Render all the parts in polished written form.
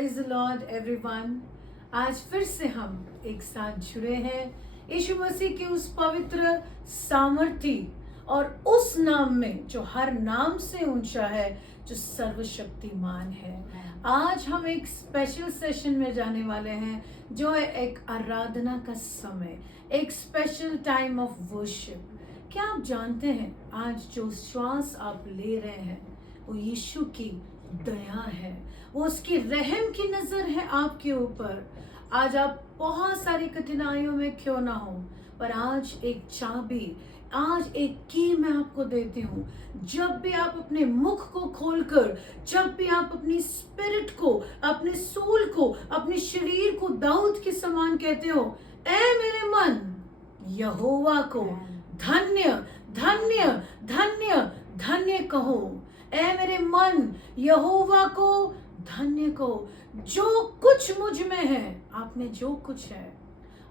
Praise the Lord everyone. आज फिर से हम एक साथ जुड़े हैं यीशु मसीह के उस पवित्र सामर्थी और उस नाम में जो हर नाम से ऊंचा है, जो सर्वशक्तिमान है। आज हम एक स्पेशल सेशन में जाने वाले हैं जो है एक आराधना का समय, एक स्पेशल टाइम ऑफ वर्शिप। क्या आप जानते हैं आज जो श्वास आप ले रहे हैं वो यीशु की दया है, वो उसकी रहम की नजर है आपके ऊपर। आज आप बहुत सारी कठिनाइयों में क्यों ना हो, पर आज एक चाबी, आज एक की मैं आपको देती हूँ। जब भी आप अपने मुख को खोलकर, जब भी आप अपनी स्पिरिट को, अपने सोल को, अपने शरीर को दाऊद के समान कहते हो, ऐ मेरे मन यहोवा को धन्य धन्य धन्य धन्य कहो। ऐ मेरे मन यहोवा को धन्य कहो। जो कुछ मुझ में है, आप में जो कुछ है,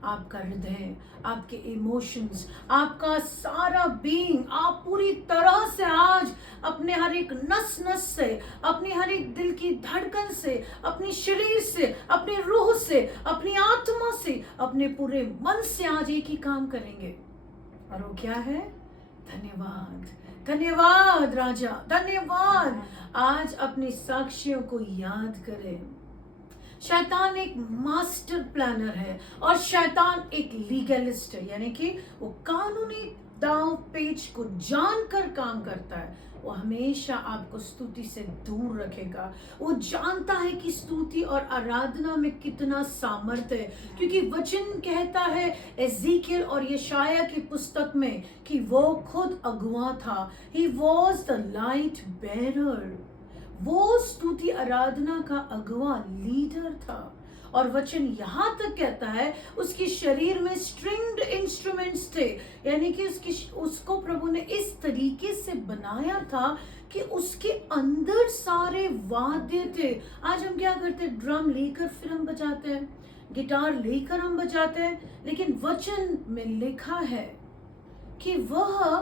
आपका हृदय, आपके इमोशंस, आपका सारा बीइंग, आप पूरी तरह से आज अपने हर एक नस नस से, अपनी हर एक दिल की धड़कन से, अपने शरीर से, अपने रूह से, अपनी आत्मा से, अपने पूरे मन से आज एक ही काम करेंगे, और वो क्या है? धन्यवाद, धन्यवाद राजा, धन्यवाद। आज अपनी साक्षियों को याद करें। शैतान एक मास्टर प्लानर है और शैतान एक लीगलिस्ट है, यानी कि वो कानूनी दांव पेच को जानकर काम करता है। वो हमेशा आपको स्तुति से दूर रखेगा। वो जानता है कि स्तुति और आराधना में कितना सामर्थ्य है, क्योंकि वचन कहता है एज़ेकियल और यशाया की पुस्तक में कि वो खुद अगुआ था। He was the light bearer। वो स्तुति आराधना का अगुआ लीडर था। और वचन यहाँ तक कहता है उसके शरीर में स्ट्रिंग्ड इंस्ट्रूमेंट्स थे, यानी कि उसको प्रभु ने इस तरीके से बनाया था कि उसके अंदर सारे वाद्य थे। आज हम क्या करते हैं? ड्रम लेकर फिर हम बजाते हैं, गिटार लेकर हम बजाते हैं, लेकिन वचन में लिखा है कि वह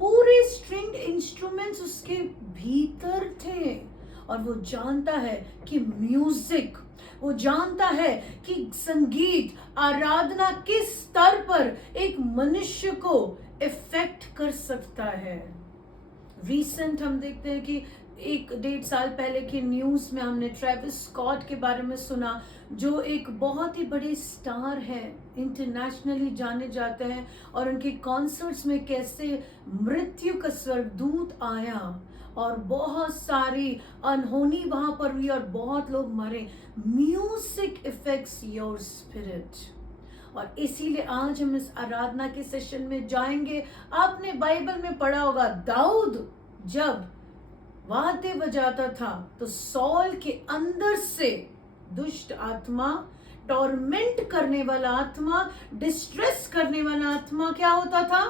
पूरे स्ट्रिंग्ड इंस्ट्रूमेंट्स उसके भीतर थे। और वो जानता है कि म्यूजिक, वो जानता है कि संगीत, आराधना किस स्तर पर एक मनुष्य को इफेक्ट कर सकता है। रिसेंट हम देखते हैं कि 1-1.5 साल पहले की न्यूज में हमने ट्रेविस स्कॉट के बारे में सुना, जो एक बहुत ही बड़े स्टार है, इंटरनेशनली जाने जाते हैं, और उनके कॉन्सर्ट्स में कैसे मृत्यु का स्वर्गदूत आया और बहुत सारी अनहोनी वहां पर हुई और बहुत लोग मरे। Music effects your spirit. और इसीलिए आज हम इस आराधना के सेशन में जाएंगे। आपने बाइबल में पढ़ा होगा, दाऊद जब वाद्य बजाता था तो सॉल के अंदर से दुष्ट आत्मा, टॉर्मेंट करने वाला आत्मा, डिस्ट्रेस करने वाला आत्मा क्या होता था?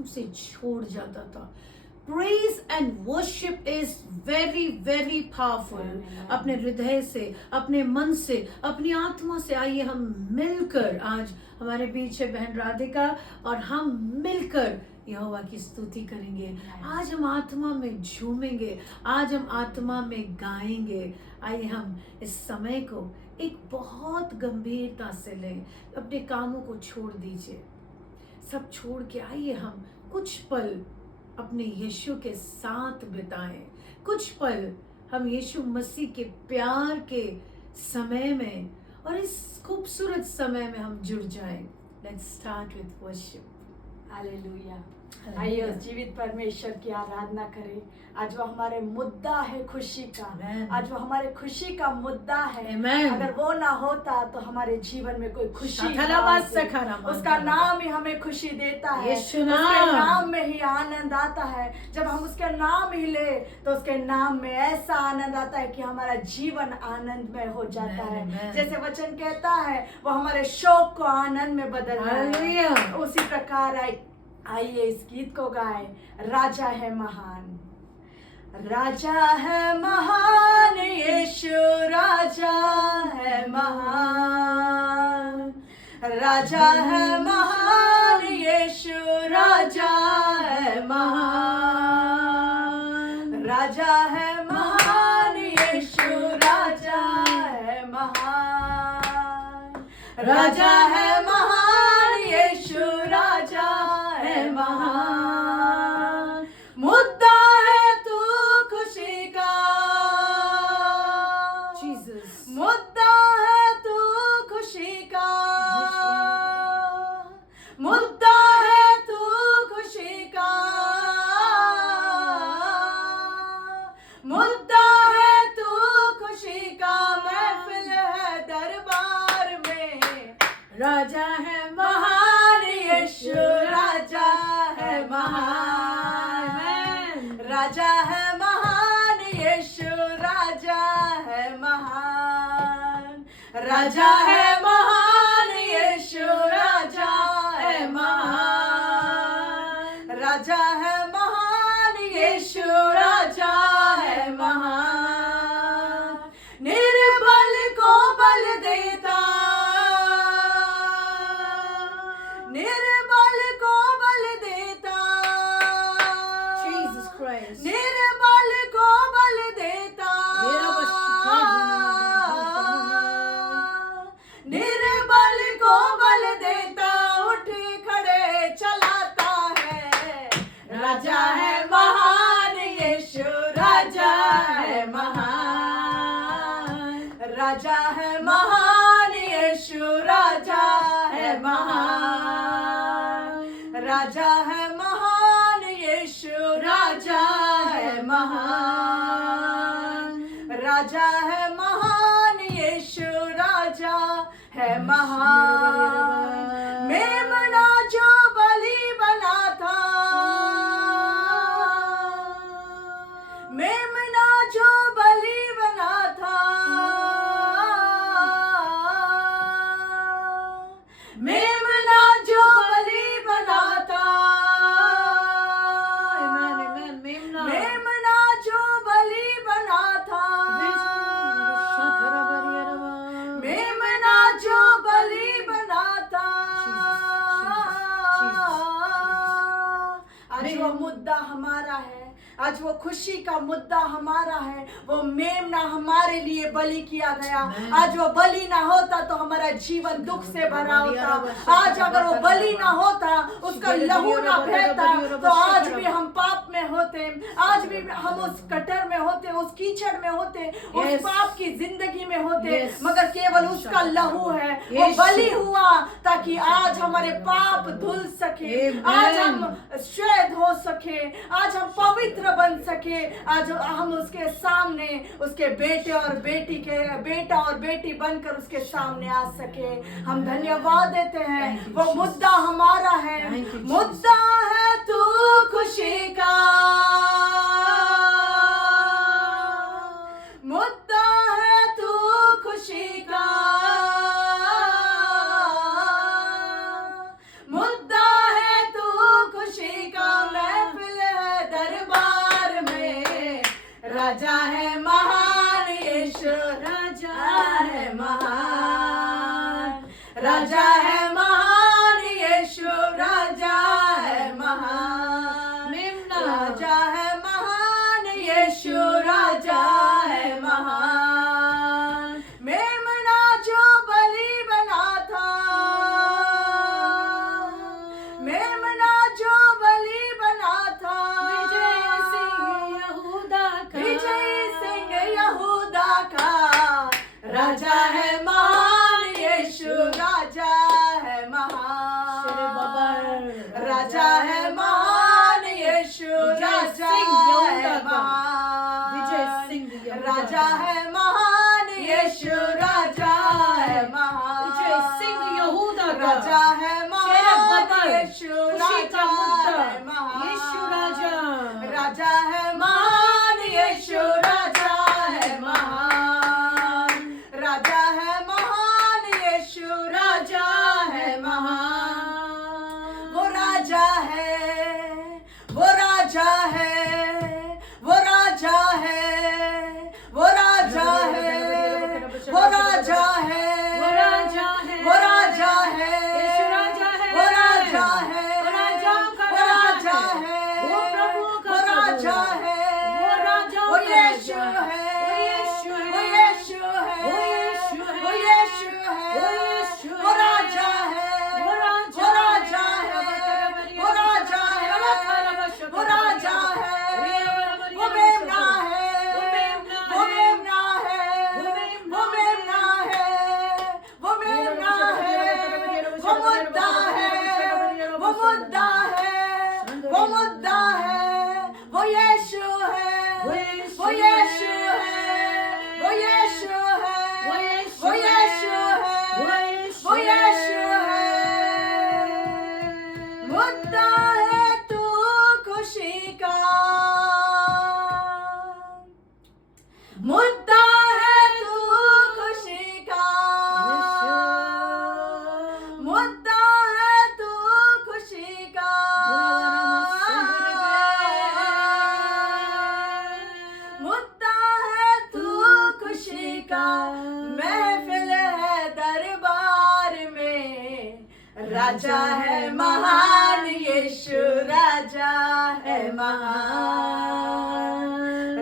उसे छोड़ जाता था। Praise and worship is very very powerful। अपने हृदय से, अपने मन से, अपनी आत्मा से आइए हम मिलकर, आज हमारे बीच है बहन राधिका, और हम मिलकर यहोवा की स्तुति करेंगे। आज हम आत्मा में झूमेंगे, आज हम आत्मा में गाएंगे। आइए हम इस समय को एक बहुत गंभीरता से लें। अपने कामों को छोड़ दीजिए, सब छोड़ के आइए हम कुछ पल अपने यीशु के साथ बिताएं। कुछ पल हम यीशु मसीह के प्यार के समय में और इस खूबसूरत समय में हम जुड़ जाएं। Let's start with worship. Hallelujah. आइए उस जीवित परमेश्वर की आराधना करें। आज वो हमारे मुद्दा है खुशी का। आज वो हमारे खुशी का मुद्दा है। अगर वो ना होता तो हमारे जीवन में कोई खुशी नहीं। उसका नाम ही हमें खुशी देता है, उसके नाम में ही आनंद आता है। जब हम उसका नाम ही ले तो उसके नाम में ऐसा आनंद आता है कि हमारा जीवन आनंदमय हो जाता है। जैसे वचन कहता है वो हमारे शोक को आनंद में बदलता है, उसी प्रकार आइए इस गीत को गाएं। राजा है महान, राजा है महान यीशु, राजा है महान, राजा है महान यीशु, राजा है महान, राजा है महान यीशु, राजा है राजा है महान, यीशु राजा है महान। मुद्दा है तू खुशी का, जीसस, मुद्दा है तू खुशी का, मुद्दा है तू खुशी का, मुद्दा है तू खुशी का। महफिल है दरबार में, राजा है महान, यीशु राजा है महान। राजा है महान, यीशु राजा है महान। राजा है महान, यीशु राजा है महान। राजा है महान, यीशु राजा है महान। निर्बल को बल देता, निर्बल को बल देता, जीसस क्राइस्ट, निर्बल को बल देता, निर्बल को बल देता, उठ खड़े चलाता है। राजा है महान, यीशु राजा है महान। राजा है महान, यीशु राजा है महान। राजा है महान, यीशु राजा है महान। राजा है महान, यीशु राजा है महान। मेमना जो बलि बना था, मेमना जो बलि बना था, मेमना जो बलि बना था, मेमना जो बलि बना था, मेमना जो बलि बना था। आज वो मुद्दा हमारा है, आज वो खुशी का मुद्दा हमारा है। वो मेमना हमारे लिए बलि किया गया। आज वो बलि ना होता तो हमारा जीवन दुख से भरा होता। आज अगर वो बलि ना होता, उसका लहू ना बहता, तो आज भी हम पाप में होते, आज भी हम उस कटर में होते, उस कीचड़ में होते, उस पाप की जिंदगी में होते। मगर केवल उसका लहू है, वो बलि हुआ ताकि आज हमारे पाप धुल सके, आज हम श्वेत हो सके, आज हम पवित्र बन सके, आज हम उसके सामने उसके बेटे और बेटी के बेटा और बेटी बनकर उसके सामने आ सके। हम धन्यवाद देते हैं। वो मुद्दा हमारा है, मुद्दा है तू खुशी का, मुद्दा है तू खुशी का, मुद्दा है तू खुशी का। महफिल है दरबार में, राजा है महान, यीशु राजा है महान। राजा है महान, यीशु राजा है महान। राजा है महान, यीशु राजा है महान। मेमना जो बलि बना था, मेमना जो बलि बना था, विजय सिंह यहूदा का, विजय सिंह यहूदा का। राजा है महान, यीशु राजा है महान। राजा है महान, यीशु राजा है महान। विजय सिंह राजा है महान, यीशु राजा है महान। विजय सिंह यहूदा का, राजा है महान, यीशु खुशी का राजा मुद्दा, है महान। यीशु राजा, राजा है महान, यीशु राजा है महान। राजा है महान, यीशु राजा है महान। वो राजा है, वो राजा है, वो राजा है, वो राजा है, वो राजा है, वो राजा है, वो राजा है, यीशु राजा है, वो राजा है, वो राजाओं का वो राजा है, है, वो प्रभुओं का वो राजा प्रभु है, है, वो राजाओं वो का यीशु राजा है, है, वो यीशु है, वो यीशु है, वो यीशु है, वो यीशु है, वो यीशु वो राजा है महान यीशु, राजा है महान,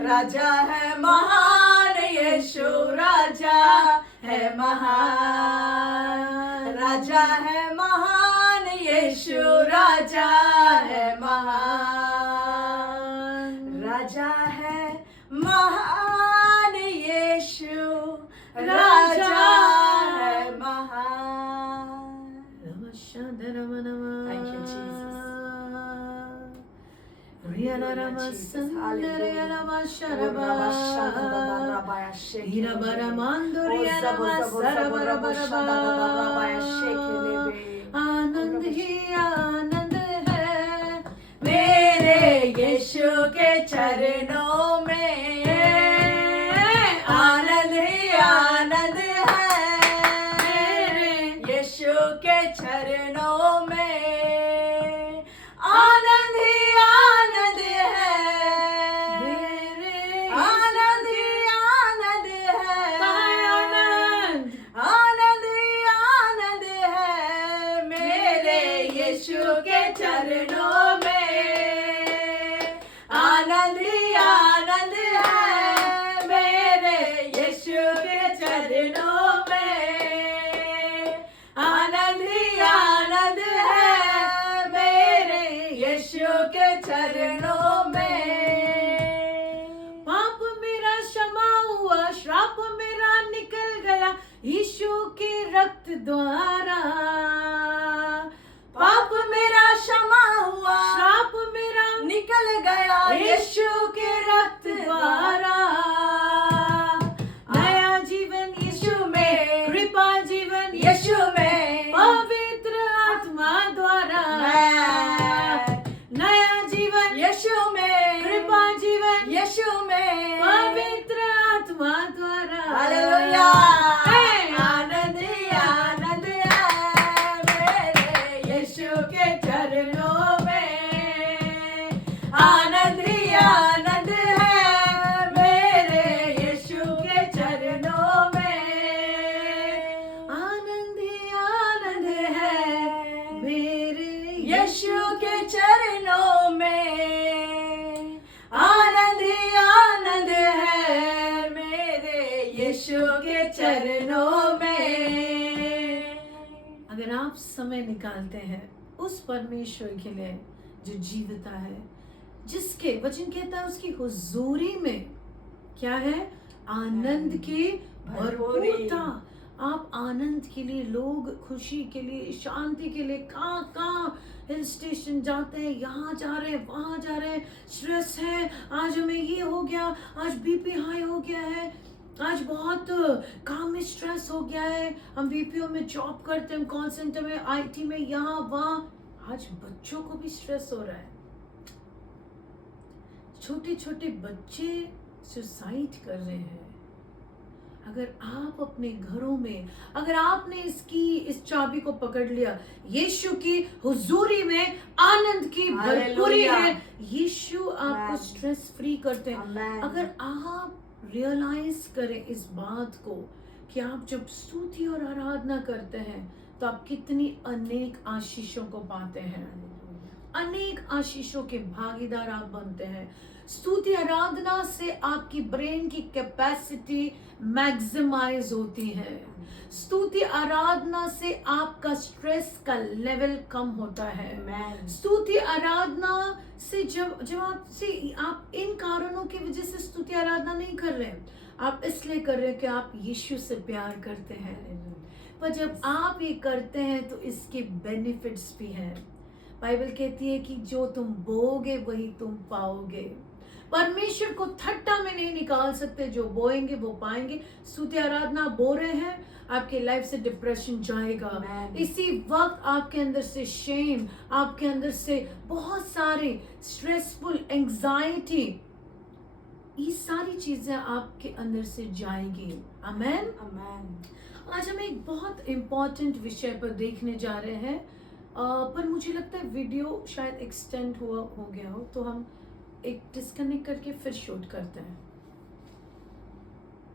राजा है महान यीशु, राजा है महान, राजा है महान यीशु, राजा है महान, राजा है महान यीशु, राजा है महान। Thank you, Jesus. आनंद ही आनंद है मेरे यीशु के चरणों में, आनंद ही आनंद है मेरे यीशु के चरणों में, आनंद ही आनंद है मेरे, आनंद ही आनंद है, आनंद आनंद ही आनंद है मेरे यीशु के चरणों में, आनंद ही आनंद है मेरे यीशु के चरणों में, आनंद ही आनंद है मेरे यीशु के चरणों में। पाप मेरा क्षमा हुआ, श्राप मेरा निकल गया यीशु के रक्त द्वारा, पाप मेरा क्षमा हुआ, श्राप मेरा निकल गया यीशु के रक्त द्वारा, नया जीवन यीशु में, कृपा जीवन यीशु में, पवित्र आत्मा द्वारा, नया जीवन यीशु में, कृपा जीवन यीशु में, पवित्र आत्मा द्वारा। हालेलुया। आनंद ही आनंद है मेरे यीशु के चरणों में, आनंद ही आनंद है मेरे यीशु के चरणों में, आनंद ही आनंद है मेरे यीशु के चरणों में, आनंद ही आनंद है मेरे यीशु के चरणों में। अगर आप समय निकालते हैं उस परमेश्वर के लिए जो जीविता है, जिसके वचन कहता है उसकी हुजूरी में क्या है, आनंद की भरपूरता। आप आनंद के लिए, लोग खुशी के लिए, शांति के लिए कहाँ हिल स्टेशन जाते हैं, यहाँ जा रहे हैं, वहाँ जा रहे हैं, स्ट्रेस है, आज हमें ये हो गया, आज बीपी हाई हो गया है, आज बहुत काम में स्ट्रेस हो गया है, हम बीपीओ में जॉब करते हैं, कॉल सेंटर में, आईटी में, यहाँ वहाँ। आज बच्चों को भी स्ट्रेस हो रहा है, छोटे छोटे बच्चे सुसाइड कर रहे हैं। अगर आप अपने घरों में, अगर आपने इस चाबी को पकड़ लिया, यीशु की हुजूरी में आनंद की भरपूरी है, यीशु आपको स्ट्रेस फ्री करते हैं। अगर आप रियलाइज करें इस बात को कि आप जब स्तुति और आराधना करते हैं तो आप कितनी अनेक आशीषों को पाते हैं, अनेक आशीषों के भागीदार आप बनते हैं। स्तुति आराधना से आपकी ब्रेन की कैपेसिटी मैक्सिमाइज होती है। स्तुति आराधना से आपका स्ट्रेस का लेवल कम होता है। स्तुति आराधना से जब आप इन कारणों की वजह से स्तुति आराधना नहीं कर रहे, आप इसलिए कर रहे हैं कि आप यीशु से प्यार करते हैं। पर जब आप ये करते हैं तो इसके बेनिफिट्स भी हैं। बाइबल कहती है कि जो तुम बोओगे वही तुम पाओगे। परमेश्वर को ठट्टा में नहीं निकाल सकते, जो बोएंगे वो पाएंगे। स्तुति आराधना बो रहे हैं, आपके लाइफ से डिप्रेशन जाएगा। इसी वक्त आपके अंदर से शेम, आपके अंदर से बहुत सारे स्ट्रेसफुल एंजाइटी, ये सारी चीजें आपके अंदर से जाएंगी। आमेन आमेन। आज हम एक बहुत इम्पोर्टेंट विषय पर देखने जा रहे हैं, पर मुझे लगता है वीडियो शायद एक्सटेंड हो गया हो, तो हम एक डिस्कनेक्ट करके फिर शूट करते हैं।